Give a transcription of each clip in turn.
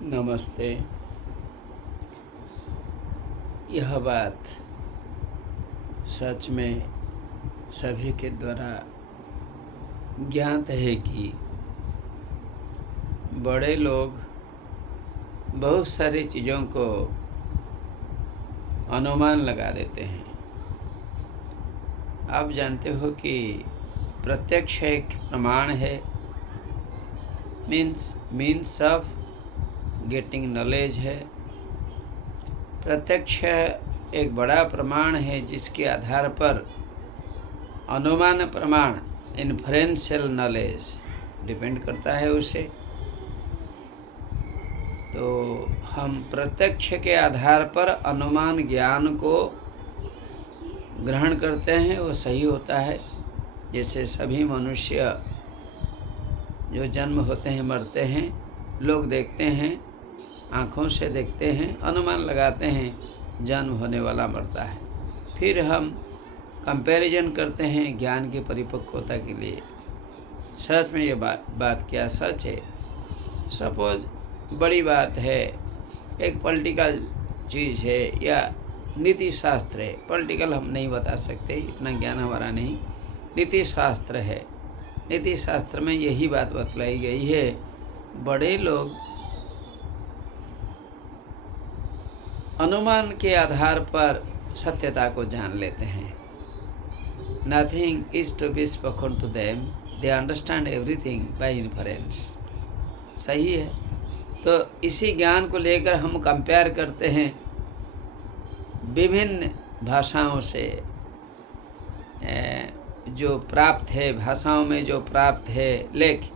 नमस्ते। यह बात सच में सभी के द्वारा ज्ञात है कि बड़े लोग बहुत सारी चीज़ों को अनुमान लगा देते हैं। आप जानते हो कि प्रत्यक्ष एक प्रमाण है, मीन्स ऑफ गेटिंग नॉलेज है। प्रत्यक्ष एक बड़ा प्रमाण है जिसके आधार पर अनुमान प्रमाण इन्फरेंशियल नॉलेज डिपेंड करता है उसे। तो हम प्रत्यक्ष के आधार पर अनुमान ज्ञान को ग्रहण करते हैं, वो सही होता है। जैसे सभी मनुष्य जो जन्म होते हैं मरते हैं, लोग देखते हैं, आँखों से देखते हैं, अनुमान लगाते हैं जन्म होने वाला मरता है। फिर हम कंपैरिजन करते हैं ज्ञान की परिपक्वता के लिए। सच में ये बात क्या सच है? सपोज बड़ी बात है, एक पॉलिटिकल चीज़ है या नीति शास्त्र है। पॉलिटिकल हम नहीं बता सकते, इतना ज्ञान हमारा नहीं। नीति शास्त्र है, नीति शास्त्र में यही बात बतलाई गई है, बड़े लोग अनुमान के आधार पर सत्यता को जान लेते हैं। Nothing is to be spoken to them, they understand everything by inference. सही है। तो इसी ज्ञान को लेकर हम कंपेयर करते हैं विभिन्न भाषाओं से, जो प्राप्त है, भाषाओं में जो प्राप्त है लेख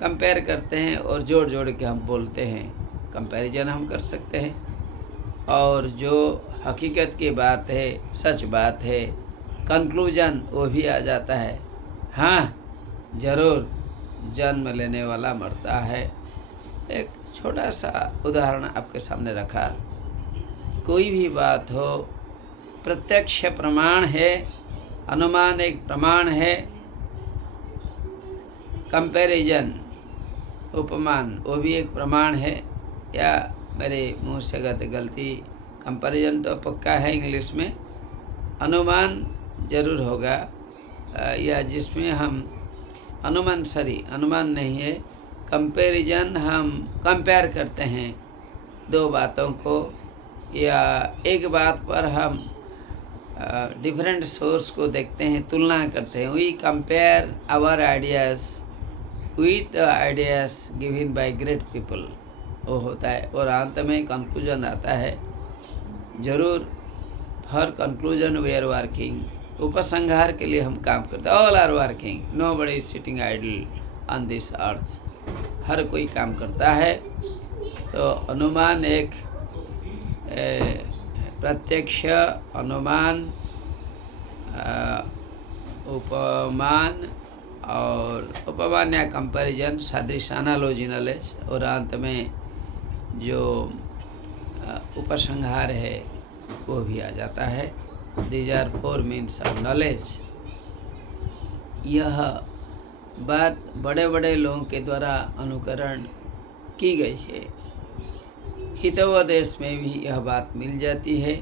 कंपेयर करते हैं और जोड़ जोड़ के हम बोलते हैं। कंपैरिजन हम कर सकते हैं और जो हकीकत की बात है, सच बात है, कंक्लूजन वो भी आ जाता है। हाँ, ज़रूर जन्म लेने वाला मरता है। एक छोटा सा उदाहरण आपके सामने रखा। कोई भी बात हो, प्रत्यक्ष प्रमाण है, अनुमान एक प्रमाण है, कंपैरिजन उपमान वो भी एक प्रमाण है। या मेरे मुंह से गलती, कंपैरिजन तो पक्का है इंग्लिश में, अनुमान ज़रूर होगा। या जिसमें हम अनुमान नहीं है, कंपैरिजन हम कंपेयर करते हैं दो बातों को, या एक बात पर हम डिफरेंट सोर्स को देखते हैं, तुलना करते हैं। We compare our ideas with the ideas given by great people, वो होता है। और अंत में कंक्लूजन आता है। जरूर for conclusion we are working, उपसंहार के लिए हम काम करते हैं। All are working, nobody is sitting idle on this earth. हर कोई काम करता है। तो अनुमान एक प्रत्यक्ष, अनुमान, उपमान और उपमान या कंपैरिजन, सादृश्य एनालॉजी नॉलेज, और अंत में जो उपसंहार है वो भी आ जाता है। These are 4 means of knowledge. यह बात बड़े बड़े लोगों के द्वारा अनुकरण की गई है। हितोपदेश में भी यह बात मिल जाती है।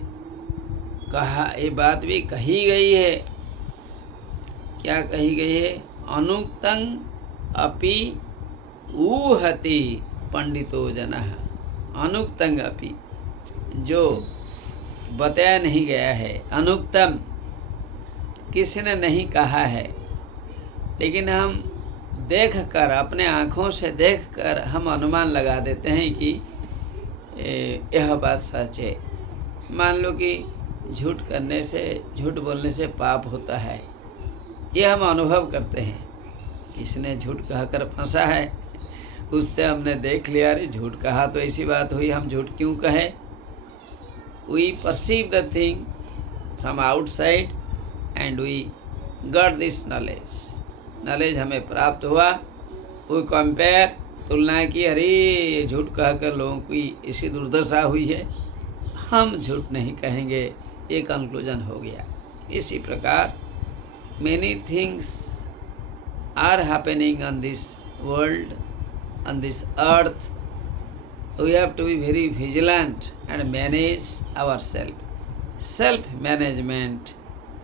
ये बात भी कही गई है। क्या कही गई है? अनुक्तं अपि ऊहति पंडितो जनः। अनुक्तं अपि, जो बताया नहीं गया है, अनुक्तम किसी ने नहीं कहा है, लेकिन हम देखकर, अपने आँखों से देखकर हम अनुमान लगा देते हैं कि यह बात सच है। मान लो कि झूठ बोलने से पाप होता है, ये हम अनुभव करते हैं। किसने झूठ कहकर फंसा है, उससे हमने देख लिया, अरे झूठ कहा तो ऐसी बात हुई, हम झूठ क्यों कहें। We perceive the thing from outside and we got this knowledge हमें प्राप्त हुआ। वी कंपेयर, तुलना की, अरे झूठ कहकर लोगों की ऐसी दुर्दशा हुई है, हम झूठ नहीं कहेंगे, ये कंक्लूजन हो गया। इसी प्रकार many things are happening on this world, on this earth, we have to be very vigilant and manage ourselves. Self-management,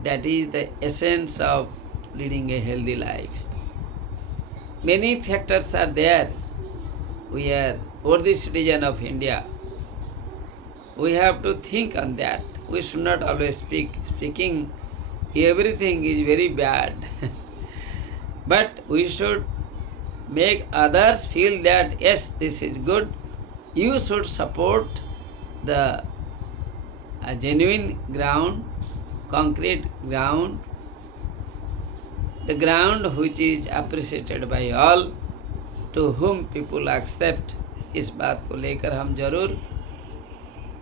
that is the essence of leading a healthy life. Many factors are there. We are worthy citizen of India. We have to think on that. We should not always speaking everything is very bad. But we should make others feel that yes, this is good. You should support the genuine ground, concrete ground, the ground which is appreciated by all, to whom people accept. इस बात को लेकर हम जरूर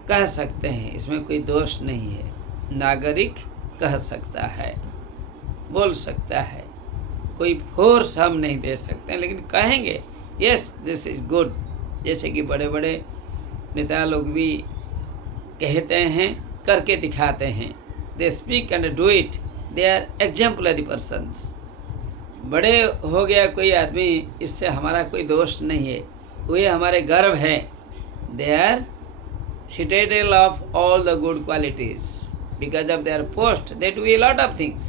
कह सकते हैं, इसमें कोई दोष नहीं है। नागरिक कह सकता है, बोल सकता है, कोई फोर्स हम नहीं दे सकते हैं, लेकिन कहेंगे यस दिस इज गुड। जैसे कि बड़े बड़े नेता लोग भी कहते हैं, करके दिखाते हैं। They speak and do it, they are exemplary persons. बड़े हो गया कोई आदमी, इससे हमारा कोई दोष नहीं है, वे हमारे गर्व है। They are citadel of all the good qualities. Because of their post, they do a lot of things.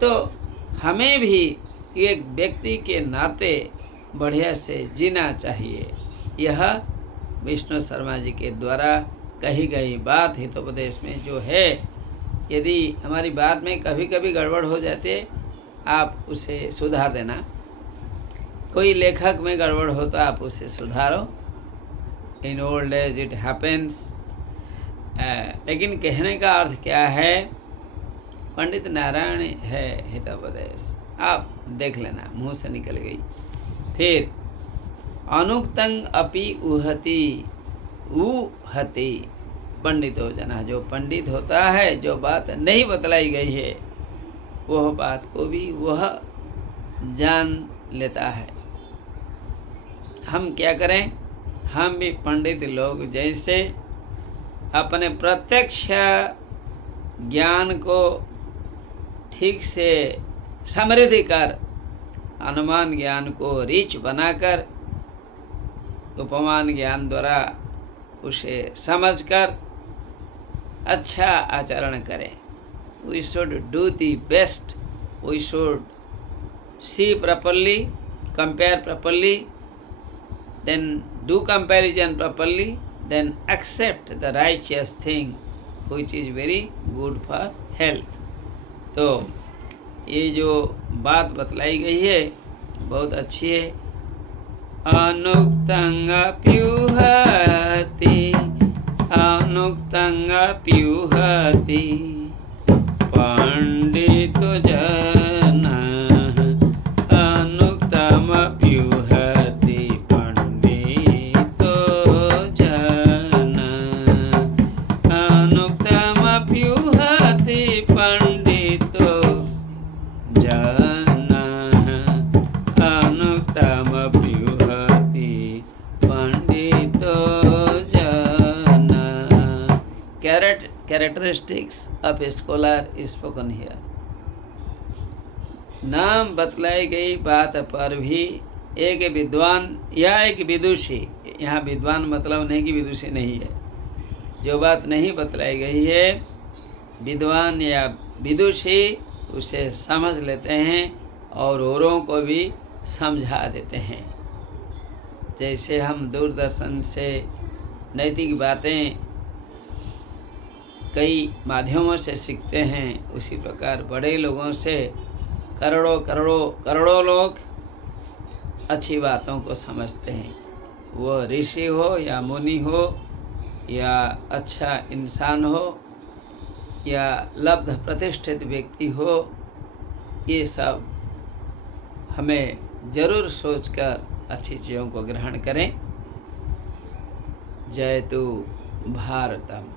तो हमें भी एक व्यक्ति के नाते बढ़िया से जीना चाहिए। यह विष्णु शर्मा जी के द्वारा कही गई बात हितोपदेश में जो है, यदि हमारी बात में कभी कभी गड़बड़ हो जाती है, आप उसे सुधार देना। कोई लेखक में गड़बड़ हो तो आप उसे सुधारो। In old age it happens. लेकिन कहने का अर्थ क्या है, पंडित नारायण है हितोपदेश, आप देख लेना, मुंह से निकल गई। फिर अनुक्तंग अपि उहति, उहति पंडितो जना, जो पंडित होता है, जो बात नहीं बतलाई गई है वह बात को भी वह जान लेता है। हम क्या करें, हम भी पंडित लोग जैसे अपने प्रत्यक्ष ज्ञान को ठीक से समृद्धि कर, अनुमान ज्ञान को रिच बनाकर, उपमान ज्ञान द्वारा उसे समझकर अच्छा आचरण करें। We should do the best, we should see properly, compare properly, then do comparison properly, then accept the righteous thing which is very good for health. तो ये जो बात बतलाई गई है बहुत अच्छी है। अनुक्तंग प्युहति, अनुक्तंग प्युहति पंडितो जना, अनुक्तम प्युहति पंडितो जना, अनुक्तम प्युहति पंडितो जना, अनुक्तम प्युहति पंडितो जना। Characteristics of a scholar is spoken here. नाम बतलाई गई बात पर भी एक विद्वान या एक विदुषी, यहाँ विद्वान मतलब नहीं कि विदुषी नहीं है, जो बात नहीं बतलाई गई है विद्वान या विदुषी उसे समझ लेते हैं और औरों को भी समझा देते हैं। जैसे हम दूरदर्शन से नैतिक बातें कई माध्यमों से सीखते हैं, उसी प्रकार बड़े लोगों से करोड़ों करोड़ों करोड़ों लोग अच्छी बातों को समझते हैं। वो ऋषि हो या मुनि हो या अच्छा इंसान हो या लब्ध प्रतिष्ठित व्यक्ति हो, ये सब हमें जरूर सोचकर अच्छी चीज़ों को ग्रहण करें। जयतु भारतम।